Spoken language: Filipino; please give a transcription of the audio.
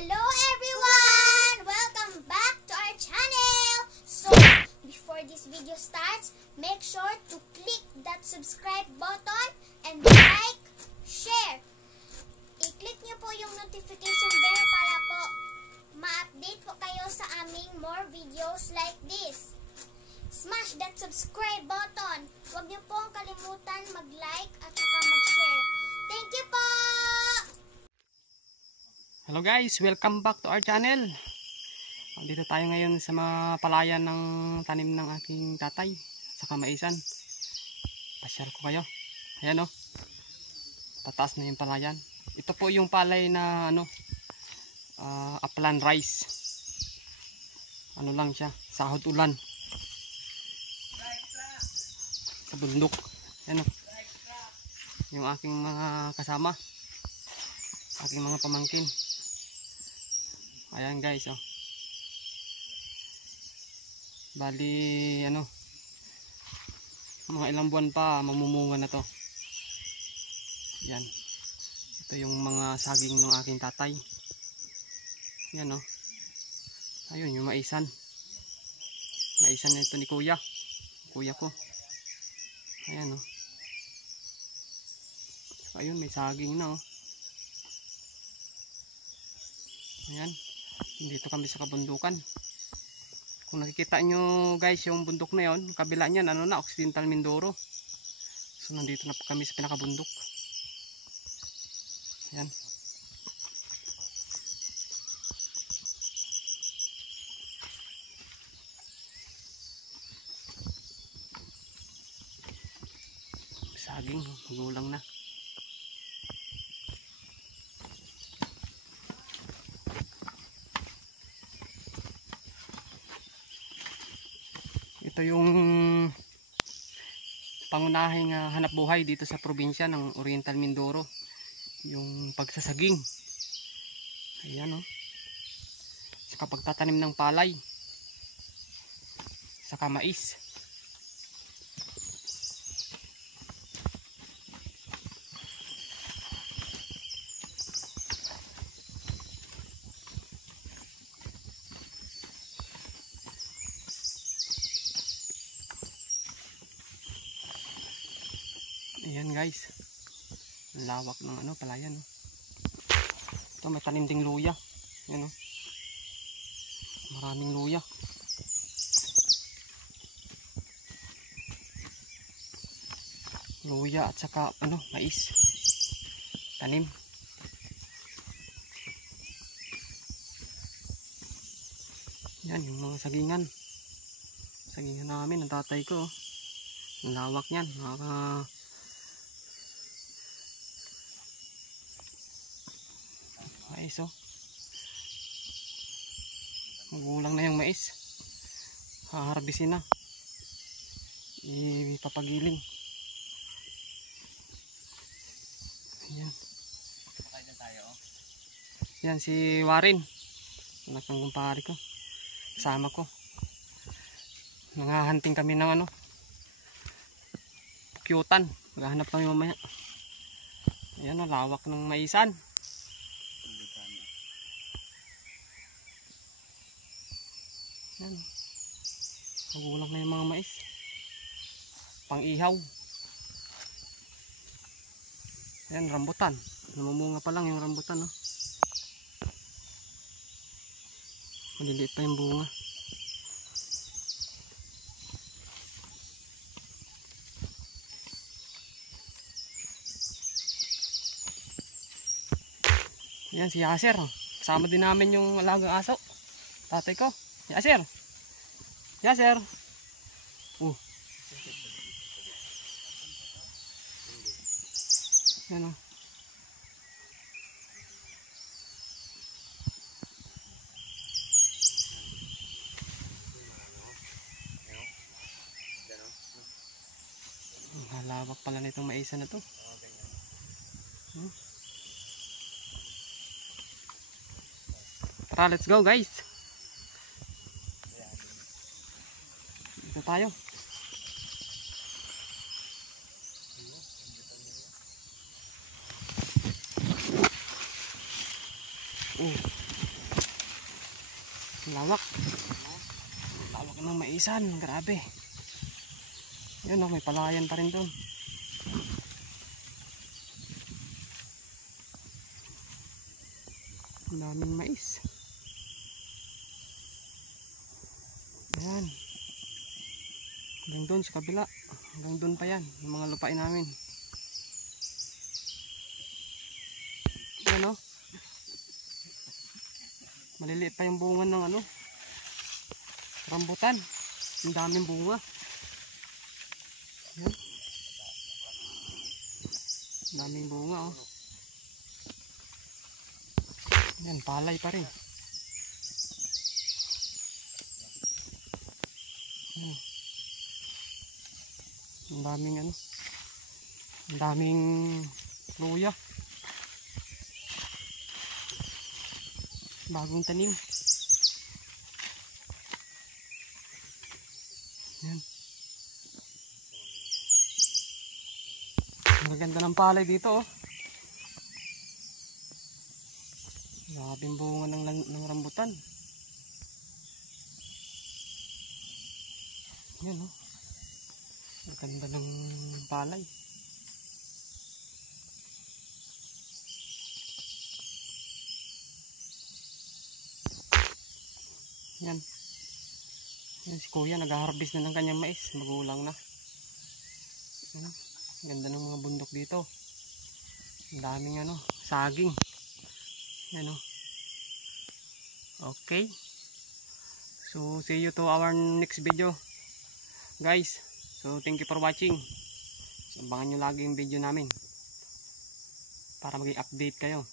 Hello everyone! Welcome back to our channel! So, before this video starts, make sure to click that subscribe button and like, share. I-click nyo po yung notification bell para po ma-update po kayo sa aming more videos like this. Smash that subscribe button. Huwag nyo pong kalimutan mag-like at saka mag-share. Thank you po! Hello guys, welcome back to our channel. Dito tayo ngayon sa mga palayan ng tanim ng aking tatay sa kamaisan. Pa-share ko kayo. Ayan o. Tataas na yung palayan. Ito po yung palay na upland rice. Ano lang siya, sahod ulan. Sa bundok. Ayan o. Yung aking mga kasama. Aking mga pamangkin. Ayan guys, oh. Bali, mga ilang buwan pa mamumunga na to. Yan. Ito yung mga saging ng aking tatay. Yan, oh. Ayun, yung maisan. Maisan na ito ni kuya. Kuya ko. Ayan, oh. Ayun, may saging na, oh. Ayan. Dito kami sa kabundukan. Kung nakikita nyo guys yung bundok na yon, kabila niyan Occidental Mindoro. So nandito na kami sa pinakabundok. Ayan. Saging, magulang na. Ito yung pangunahing hanap buhay dito sa probinsya ng Oriental Mindoro, yung pagsasaging. Ayan, oh. Saka pagtatanim ng palay, saka mais. Ayan guys, lawak ng palayan, oh. Ito may tanim ding luya. Ayan, oh. Maraming luya. Luya at saka mais. Tanim. Yan yung mga sagingan. Sagingan namin ng tatay ko, oh. Ang lawak niyan, mais, oh. Magulang na yung mais. Haharbisin na. Ipapagiling. Ayan. Yan si Warren. Anak ng kumpare ko. Kasama ko. Nangahanting kami ng pukyutan. Maghahanap kami mamaya. Ayan, oh, lawak ng maisan. Yan. Magulang na yung mga mais. Pang ihaw. Yan, rambutan. Namumunga pa lang yung rambutan, oh. Maliliit pa yung bunga. Yan si Yasser, oh. Kasama din namin yung alagang aso. Tatay ko. Yasser. Yasser. Yan, oh. Halawak pala nitong maisa na to. Tara, let's go guys. Dito tayo. Lawak. Lawak ng maisan. Grabe. Yun oh, may palayan pa rin doon. Ang daming mais. Ayan. Hanggang doon sa kabila. Hanggang doon pa yan. Yung mga lupain namin. Ayan oh. Maliliit pa yung bunga ng ano. Rambutan. Ang daming bunga. Ayan. Ang daming bunga oh. Ayan, palay pa rin. Ayan. Ang daming ano. Ang daming luya. Bagong tanim. Ayan. Maganda ng palay dito oh. Grabing bunga ng rambutan. Yan oh. Maganda ng palay. Yan. Yan si kuya nag-harvest na ng kanyang mais. Magulang na. Yan. Ganda ng mga bundok dito. Ang daming ano, saging. Yan o. Okay. So, see you to our next video. Guys, so thank you for watching. So, abangan nyo lagi yung video namin. Para maging update kayo.